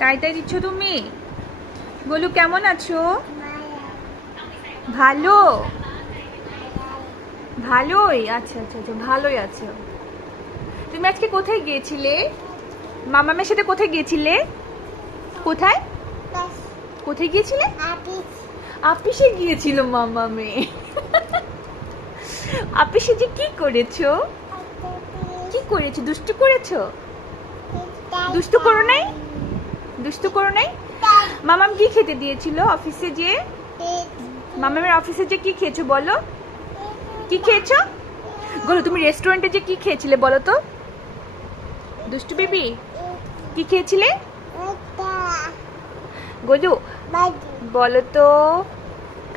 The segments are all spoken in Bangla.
তাই তাই দিচ্ছ তুমি? গোলু, কেমন আছো? ভালো? ভালোই আচ্ছা আচ্ছা আচ্ছা ভালোই আছো। তুমি আজকে কোথায় গিয়েছিলে? মামামের সাথে কোথায় গিয়েছিলে? কোথায়? কোথায় গিয়েছিলে? আপিসে গিয়েছিল মামামে। আপিসে যে কি করেছ? কি করেছ? দুষ্টু করেছ? দুষ্টু করো নাই? দুষ্টু করো নাই? মামাম কি খেতে দিয়েছিল অফিসে যে মামামের অফিসে যে কি খেয়েছো বলো? কি খেয়েছো? বলো তুমি রেস্টুরেন্টে যে কি খেয়েছিলে বলো তো? দুষ্টু বেবি, কি খেয়েছিলে? গোলু, বলো তো,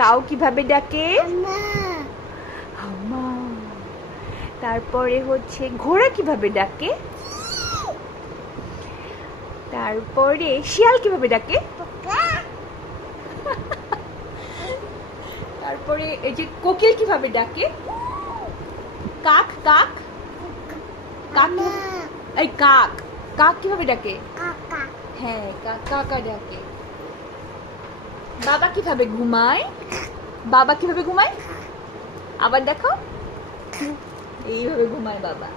কাউ কীভাবে ডাকে। তারপরে হচ্ছে ঘোড়া কীভাবে ডাকে? তারপরে শিয়াল কীভাবে ডাকে? তারপরে এই যে কোকিল কীভাবে ডাকে? কাক কাক? কাক এই কাক। কাক কীভাবে ডাকে? হ্যাঁ কাক কাকা ডাকে। বাবা কীভাবে ঘুমায়? বাবা কীভাবে ঘুমায়? আবার দেখো এইভাবে ঘুমায় বাবা।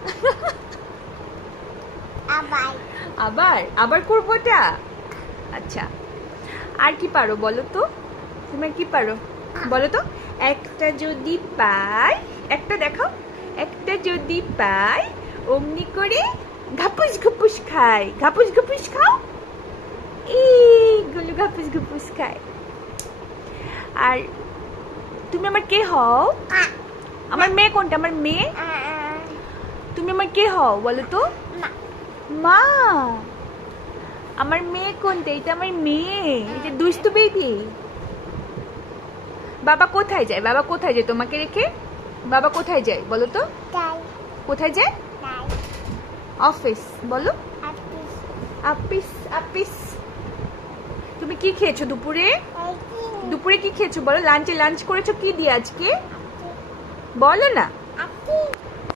আবার। আবার? করব এটা আচ্ছা। আর কি পারো বলো তো? তুমি কি পারো? বলো তো? একটা যদি পাই একটা দেখাও। একটা যদি পাই অমনি করে ঘাপুস ঘুপুস খাই। ঘাপুস ঘুপুস খাও। এইগুলো ঘাপুস ঘুপুস খায় আর তুমি আমার কে হও? আমার মেয়ে কোনটা? আমার মেয়ে? তুমি আমার কে হও বলো তো? মা আমার মেয়ে কোনটা এটা আমার মেয়ে এটা দুষ্টু বেবি বাবা কোথায় যায়? বাবা কোথায় যায় তোমাকে রেখে? বাবা কোথায় যায় বলো তো? কোথায় যায়? অফিস বলো। আপিস আপিস তুমি কি খেয়েছো দুপুরে? দুপুরে কি খেয়েছো বলো? লাঞ্চে লাঞ্চ করেছ? কি দিয়ে আজকে? বলো না।